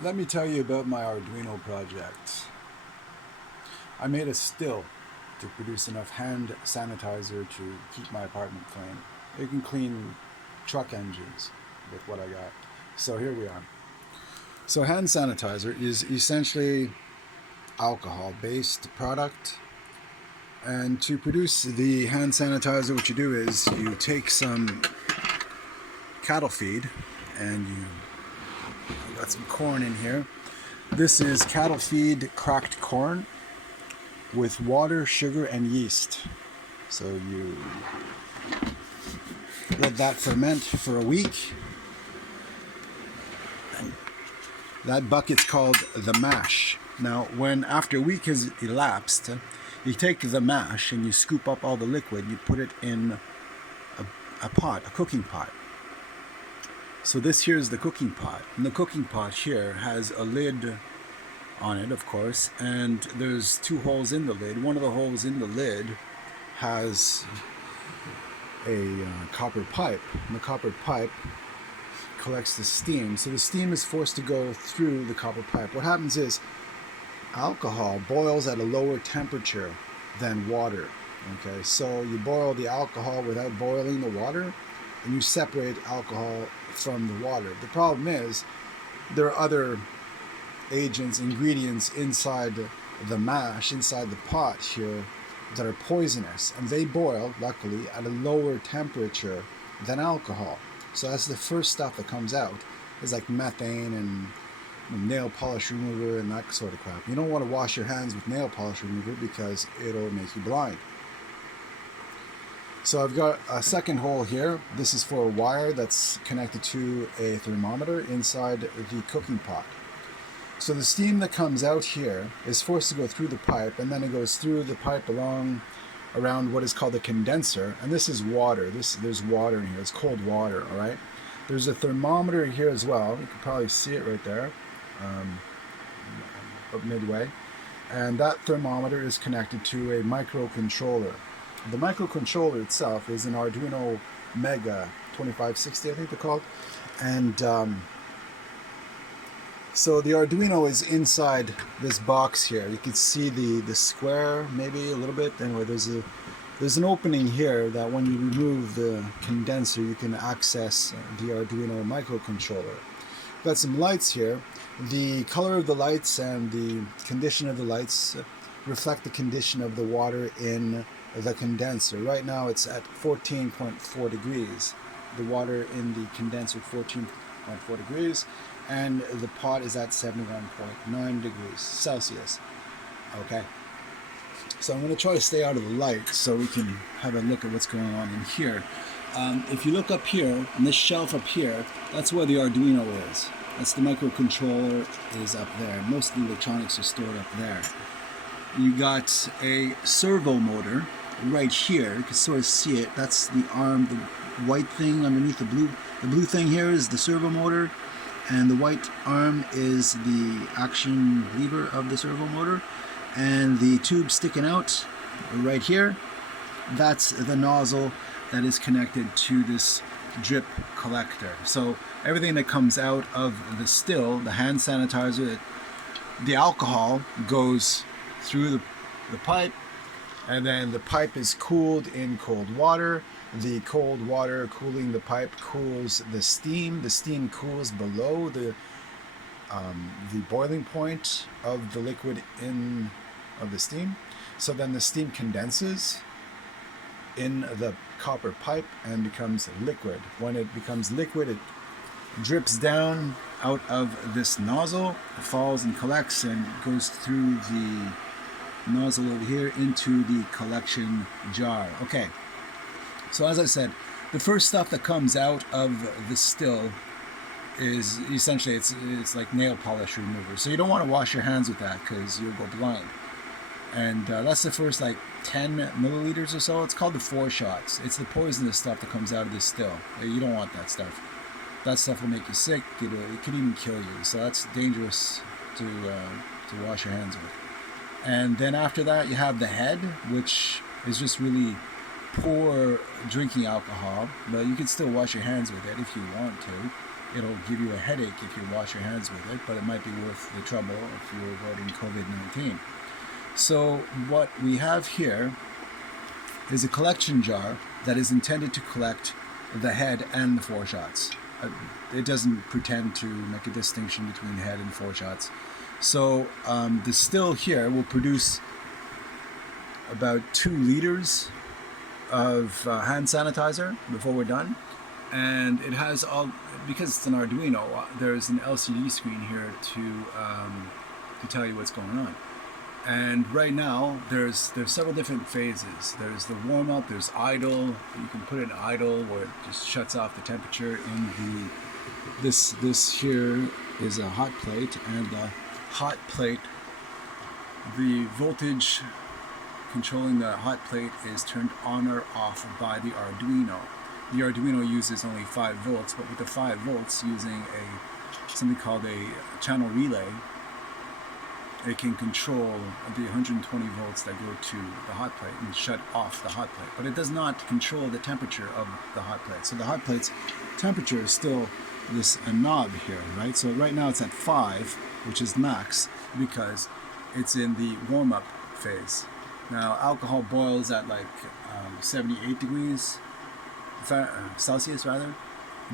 Let me tell you about my Arduino project. I made a still to produce enough hand sanitizer to keep my apartment clean. It can clean truck engines with what I got. So here we are. So hand sanitizer is essentially alcohol-based product. And to produce the hand sanitizer, what you do is you take some cattle feed and I got some corn in here. This is cattle feed cracked corn with water, sugar, and yeast. So you let that ferment for a week. And that bucket's called the mash. Now, when after a week has elapsed, you take the mash and you scoop up all the liquid. You put it in a pot, a cooking pot. So this here is the cooking pot. And the cooking pot here has a lid on it, of course, and there's two holes in the lid. One of the holes in the lid has a copper pipe, and the copper pipe collects the steam. So the steam is forced to go through the copper pipe. What happens is alcohol boils at a lower temperature than water. Okay, so you boil the alcohol without boiling the water, and you separate alcohol from the water. The problem is there are other agents, ingredients inside the mash, inside the pot here, that are poisonous, and they boil, luckily, at a lower temperature than alcohol. So that's the first stuff that comes out, is like methane and nail polish remover and that sort of crap. You don't want to wash your hands with nail polish remover because it'll make you blind. So I've got a second hole here. This is for a wire that's connected to a thermometer inside the cooking pot. So the steam that comes out here is forced to go through the pipe, and then it goes through the pipe around what is called a condenser. And this is water. There's water in here. It's cold water, all right? There's a thermometer here as well. You can probably see it right there, up midway. And that thermometer is connected to a microcontroller. The microcontroller itself is an Arduino Mega 2560, I think they're called. And so the Arduino is inside this box here. You can see the square maybe a little bit. Anyway, there's an opening here that when you remove the condenser, you can access the Arduino microcontroller. Got some lights here. The color of the lights and the condition of the lights reflect the condition of the water in the condenser. Right now it's at 14.4 degrees. The water in the condenser 14.4 degrees, and the pot is at 71.9 degrees Celsius. Okay, so I'm going to try to stay out of the light so we can have a look at what's going on in here. If you look up here, on this shelf up here, that's where the Arduino is. That's the microcontroller is up there. Most of the electronics are stored up there. You got a servo motor right here. You can sort of see it. That's the arm, the white thing underneath the blue. The blue thing here is the servo motor, and the white arm is the action lever of the servo motor. And the tube sticking out right here, that's the nozzle that is connected to this drip collector. So everything that comes out of the still, the hand sanitizer, the alcohol goes through the pipe, and then the pipe is cooled in cold water. The cold water cooling the pipe cools the steam. The steam cools below the boiling point of the liquid of the steam. So then the steam condenses in the copper pipe and becomes liquid. When it becomes liquid, it drips down out of this nozzle, falls and collects, and goes through the nozzle over here into the collection jar. Okay, so as I said, the first stuff that comes out of the still is essentially it's like nail polish remover. So you don't want to wash your hands with that because you'll go blind. And that's the first like 10 milliliters or so. It's called the 4 shots. It's the poisonous stuff that comes out of the still. You don't want that stuff. That stuff will make you sick. It could even kill you. So that's dangerous to wash your hands with. And then after that, you have the head, which is just really poor drinking alcohol, but you can still wash your hands with it if you want to. it'll give you a headache if you wash your hands with it, but it might be worth the trouble if you're avoiding COVID-19. So what we have here is a collection jar that is intended to collect the head and the foreshots. It doesn't pretend to make a distinction between the head and foreshots. So the still here will produce about 2 liters of hand sanitizer before we're done. And it has all, because it's an Arduino, there's an LCD screen here to tell you what's going on. And right now there's several different phases. There's the warm up, there's idle. You can put it in idle where it just shuts off the temperature in the this here is a hot plate, and the hot plate, the voltage controlling the hot plate is turned on or off by the Arduino. The Arduino uses only 5 volts, but with the 5 volts using something called a channel relay, it can control the 120 volts that go to the hot plate and shut off the hot plate. But it does not control the temperature of the hot plate. So the hot plate's temperature is still a knob here, right? So right now it's at 5, which is max, because it's in the warm-up phase. Now alcohol boils at like 78 degrees Celsius rather,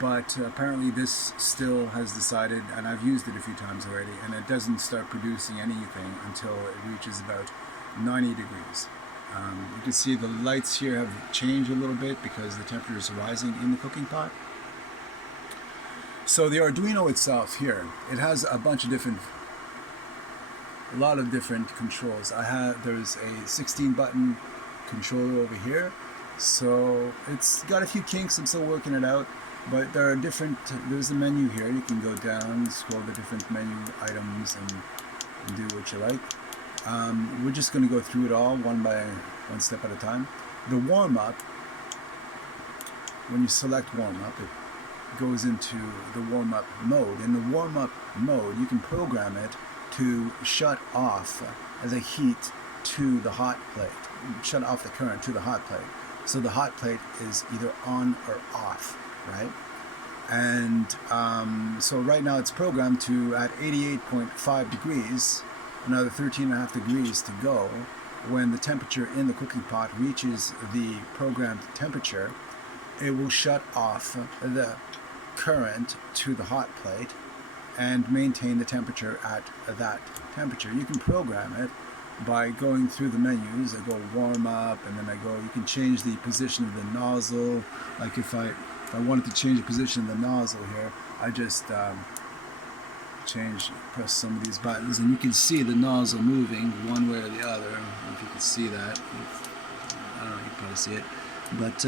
but apparently this still has decided, and I've used it a few times already, and it doesn't start producing anything until it reaches about 90 degrees. You can see the lights here have changed a little bit because the temperature is rising in the cooking pot. So the Arduino itself here, it has a bunch of a lot of different controls. There's a 16 button controller over here. So it's got a few kinks, I'm still working it out, but there's a menu here. You can go down, scroll the different menu items and do what you like. We're just going to go through it all one step at a time. The warm-up, when you select warm-up, it goes into the warm-up mode. In the warm-up mode, you can program it to shut off the heat to the hot plate, shut off the current to the hot plate. So the hot plate is either on or off, right? And so right now it's programmed to at 88.5 degrees, another 13.5 degrees to go. When the temperature in the cooking pot reaches the programmed temperature, it will shut off the current to the hot plate and maintain the temperature at that temperature. You can program it by going through the menus. I go warm up, and then you can change the position of the nozzle. Like if I wanted to change the position of the nozzle here, I just press some of these buttons, and you can see the nozzle moving one way or the other. I don't know if you can see that. I don't know, you can probably see it. But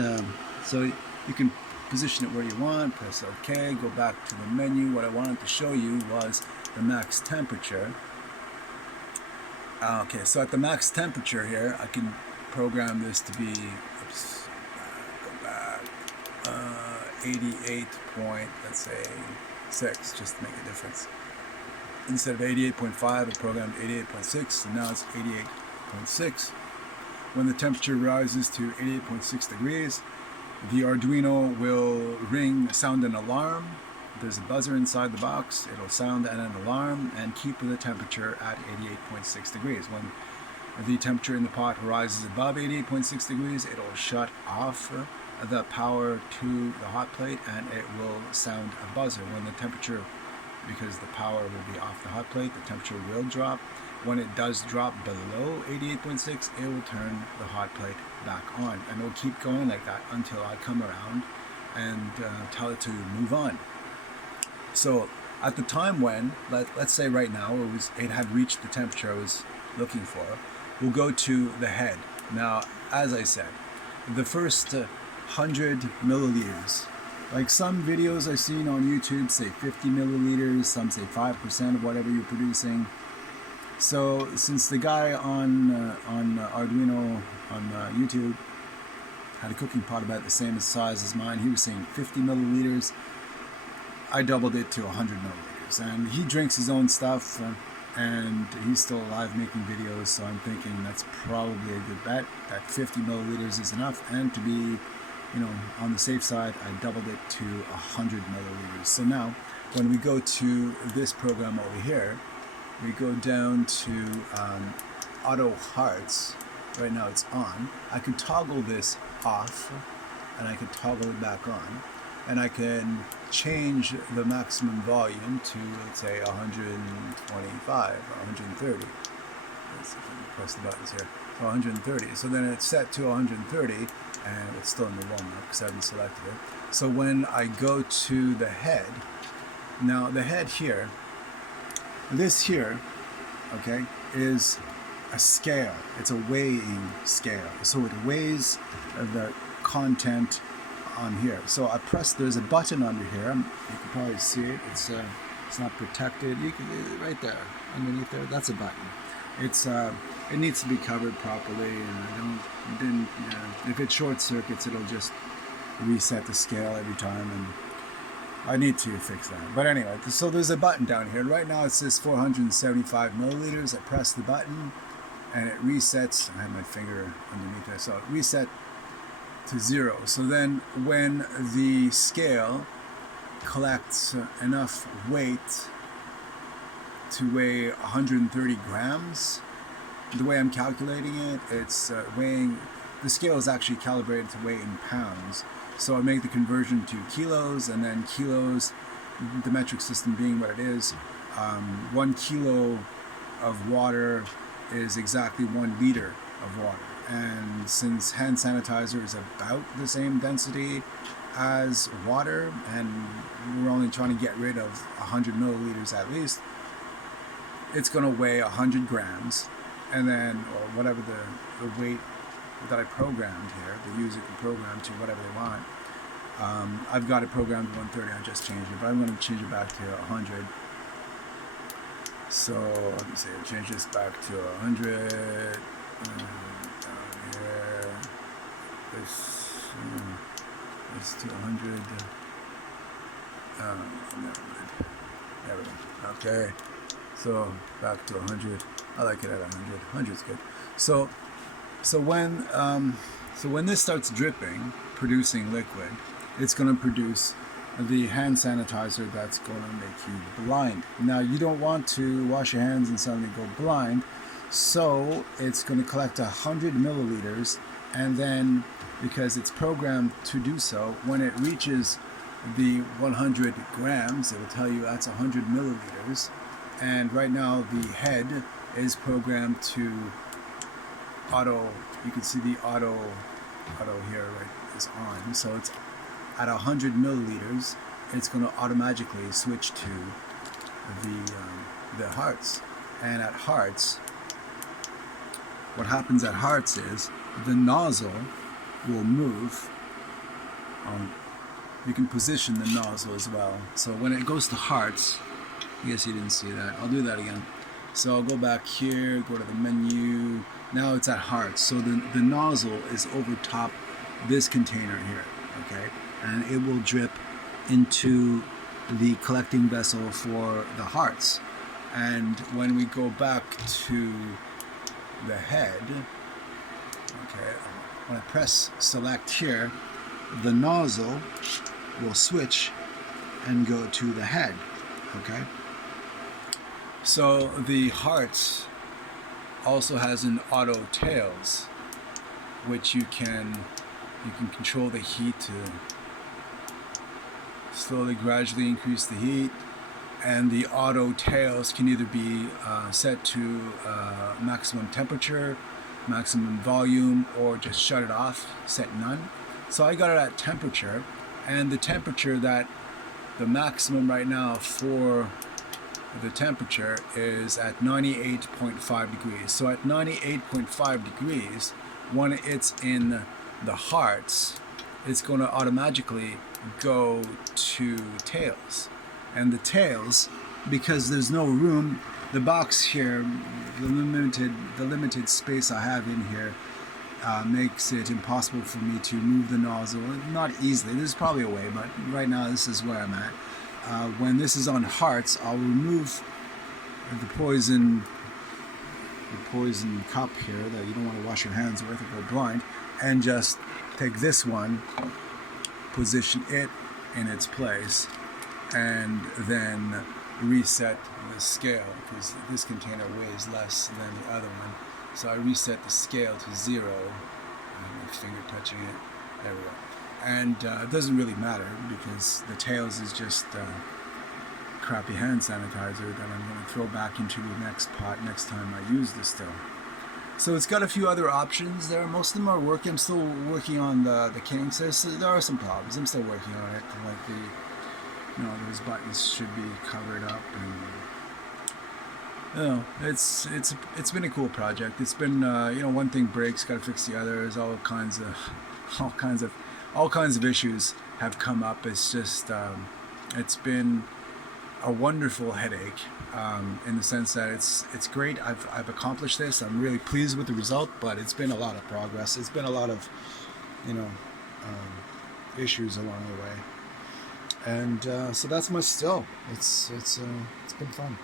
so you can position it where you want, press OK, go back to the menu. What I wanted to show you was the max temperature. Okay, so at the max temperature here, I can program this to be, go back, 88 point, let's say 6, just to make a difference. Instead of 88.5, I programmed 88.6, and now it's 88.6. When the temperature rises to 88.6 degrees, the Arduino will sound an alarm. There's a buzzer inside the box. It'll sound an alarm and keep the temperature at 88.6 degrees. When the temperature in the pot rises above 88.6 degrees, it'll shut off the power to the hot plate, and it will sound a buzzer. When the temperature, because the power will be off the hot plate, the temperature will drop. When it does drop below 88.6, it will turn the hot plate back on, and it'll keep going like that until I come around and tell it to move on. So at the time when, let's say right now, it had reached the temperature I was looking for, we'll go to the head. Now, as I said, the first 100 milliliters, like some videos I've seen on YouTube say 50 milliliters, some say 5% of whatever you're producing. So since the guy on Arduino on YouTube had a cooking pot about the same size as mine, he was saying 50 milliliters. I doubled it to 100 milliliters, and he drinks his own stuff, and he's still alive making videos, so I'm thinking that's probably a good bet, that 50 milliliters is enough. And to be on the safe side, I doubled it to 100 milliliters. So now, when we go to this program over here, we go down to Auto Hearts. Right now it's on. I can toggle this off, and I can toggle it back on, and I can change the maximum volume to, let's say, 125 or 130. Let's see if I can press the buttons here. So 130. So then it's set to 130, and it's still in the warm up because I haven't selected it. So when I go to the head, now the head here, this here, okay, is a scale. It's a weighing scale. So it weighs the content on here. So I press, there's a button under here. You can probably see it. It's not protected. You can, right there, underneath there, that's a button. It needs to be covered properly, and if it short circuits, it'll just reset the scale every time, and I need to fix that. But anyway, so there's a button down here. Right now it says 475 milliliters. I press the button and it resets. I have my finger underneath there, so it reset to 0. So then when the scale collects enough weight to weigh 130 grams, the way I'm calculating it, it's weighing, the scale is actually calibrated to weigh in pounds. So I make the conversion to kilos, and then kilos, the metric system being what it is, 1 kilo of water is exactly 1 liter of water. And since hand sanitizer is about the same density as water, and we're only trying to get rid of 100 milliliters at least, it's going to weigh 100 grams, and then, or whatever the weight that I programmed here, the user can program to whatever they want. I've got it programmed to 130, I just changed it, but I'm going to change it back to 100. So let me see, change this back to 100. Down here, this to 100. Never mind. Okay, so back to 100. I like it at 100. 100's good. So when this starts dripping, producing liquid, it's going to produce the hand sanitizer that's going to make you blind. Now, you don't want to wash your hands and suddenly go blind, so it's going to collect 100 milliliters, and then, because it's programmed to do so, when it reaches the 100 grams, it will tell you that's 100 milliliters. And right now the head is programmed to auto. You can see the auto here, right, is on. So it's at 100 milliliters. It's going to automatically switch to the hearts. And at hearts, what happens at hearts is the nozzle will move. You can position the nozzle as well. So when it goes to hearts, I guess you didn't see that. I'll do that again. So I'll go back here, go to the menu. Now it's at hearts. So the nozzle is over top this container here, okay? And it will drip into the collecting vessel for the hearts. And when we go back to the head, okay, when I press select here, the nozzle will switch and go to the head, okay? So the hearts also has an Autotails, which you can control the heat to slowly, gradually increase the heat, and the Autotails can either be set to maximum temperature, maximum volume, or just shut it off, set none. So I got it at temperature, and the temperature that the maximum right now for the temperature is at 98.5 degrees. So at 98.5 degrees, when it's in the hearts, it's going to automatically go to tails. And the tails, because there's no room, the box here, the limited space I have in here, makes it impossible for me to move the nozzle. Not easily, there's probably a way, but right now this is where I'm at. When this is on hearts, I'll remove the poison cup here that you don't want to wash your hands with or go blind, and just take this one, position it in its place, and then reset the scale, because this container weighs less than the other one. So I reset the scale to 0. My finger touching it. There we go. And it doesn't really matter, because the Tails is just crappy hand sanitizer that I'm going to throw back into the next pot next time I use the still. So it's got a few other options there. Most of them are working. I'm still working on the kinks. There are some problems. I'm still working on it. Like those buttons should be covered up, and it's been a cool project. It's been one thing breaks, got to fix the other. There's all kinds of issues have come up. It's just it's been a wonderful headache, in the sense that it's great. I've accomplished this. I'm really pleased with the result, but it's been a lot of progress. It's been a lot of issues along the way, and so that's my still. It's been fun.